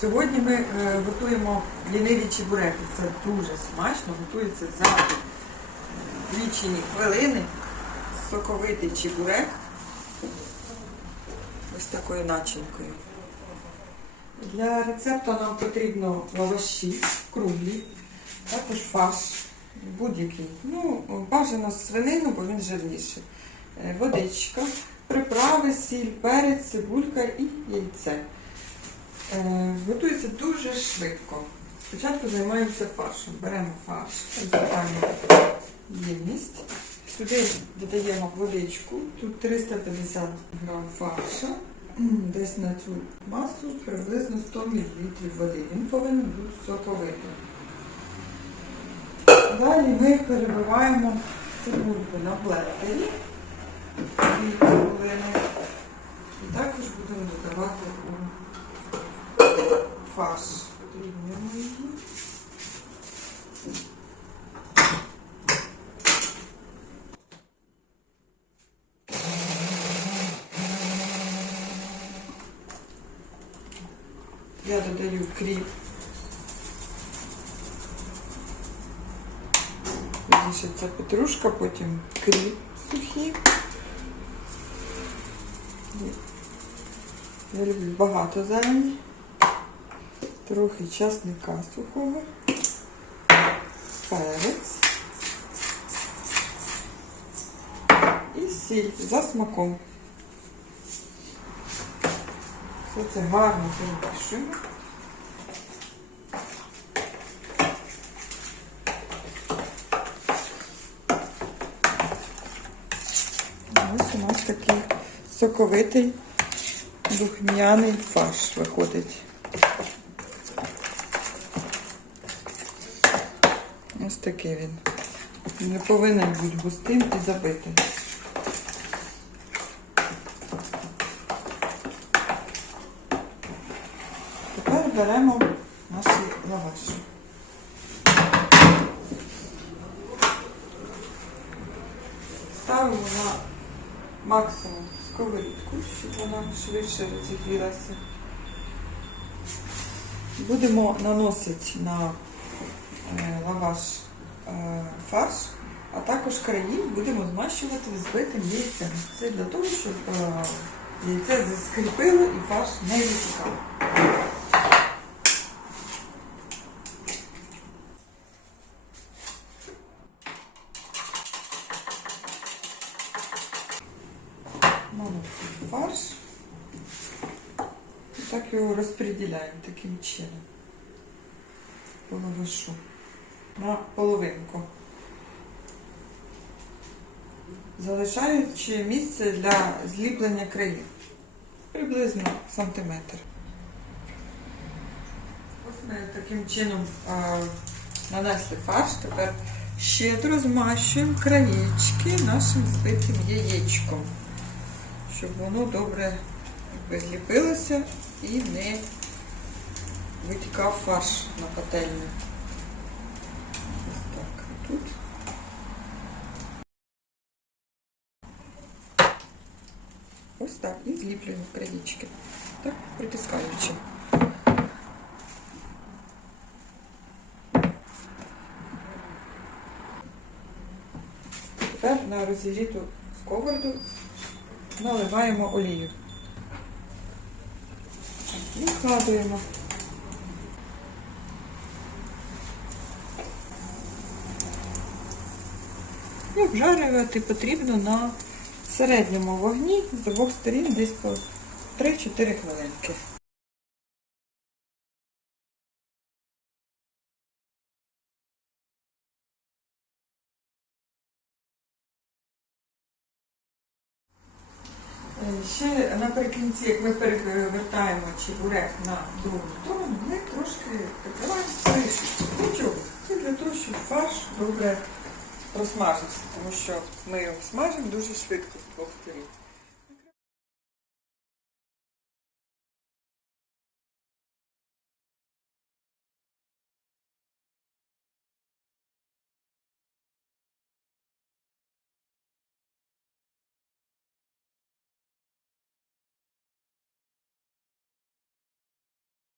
Сьогодні ми е, готуємо ліниві чебуреки. Це дуже смачно, готується за лічені хвилини. Соковитий чебурек. Ось такою начинкою. Для рецепту нам потрібно лаваші круглі, також фарш будь-який. Ну, бажано свинину, бо він жирніший. Е, Водичка, приправи, сіль, перець, цибулька і яйце. Е, Готується дуже швидко. Спочатку займаємося фаршем. Беремо фарш, розбираємо ємність. Сюди додаємо водичку. Тут 350 грам фарша. Десь на цю масу приблизно 100 мл води. Він повинен бути соковитим. Далі ми перебиваємо цибульку на блендері. Дві хвилини. І також будемо додавати у фарш. Подрібнюємо її. Я додаю кріп. Пізніше це петрушка, потім кріп сухий. Я люблю багато зелені. Трохи часника сухого. Перець. І сіль за смаком. Все це гарно перемішуємо. Ось у нас такий соковитий духмяний фарш виходить. Ось такий він. Не повинен бути густим і забитим. Тепер беремо наші лаваші. Ставимо на максимум сковорідку, щоб вона швидше розігрілася. Будемо наносити на е, лаваш е, фарш, а також краї будемо змащувати збитим яйцем. Це для того, щоб е, яйце заскріпило і фарш не витікав. Наносимо фарш. І так його розподіляємо таким чином по лавашу на половинку. Залишаючи місце для зліплення країв. Приблизно сантиметр. Ось ми таким чином нанесли фарш. Тепер щедро змащуємо краєчки нашим збитим яєчком, щоб воно добре зліпилося і не витікав фарш на пательню. Ось так. Тут. Ось так. І зліплюємо краєчки. Так, притискаючи. Тепер на розігріту сковороду наливаємо олію. І. І обжарювати потрібно на середньому вогні з обох сторін десь по 3-4 хвилинки. Ще наприкінці, як ми перевертаємо чебурек на другу сторону, ми трошки прикриваємо кришечку. Нічого. Це для того, щоб фарш добре просмажився, тому що ми його смажимо дуже швидко з двох сторін.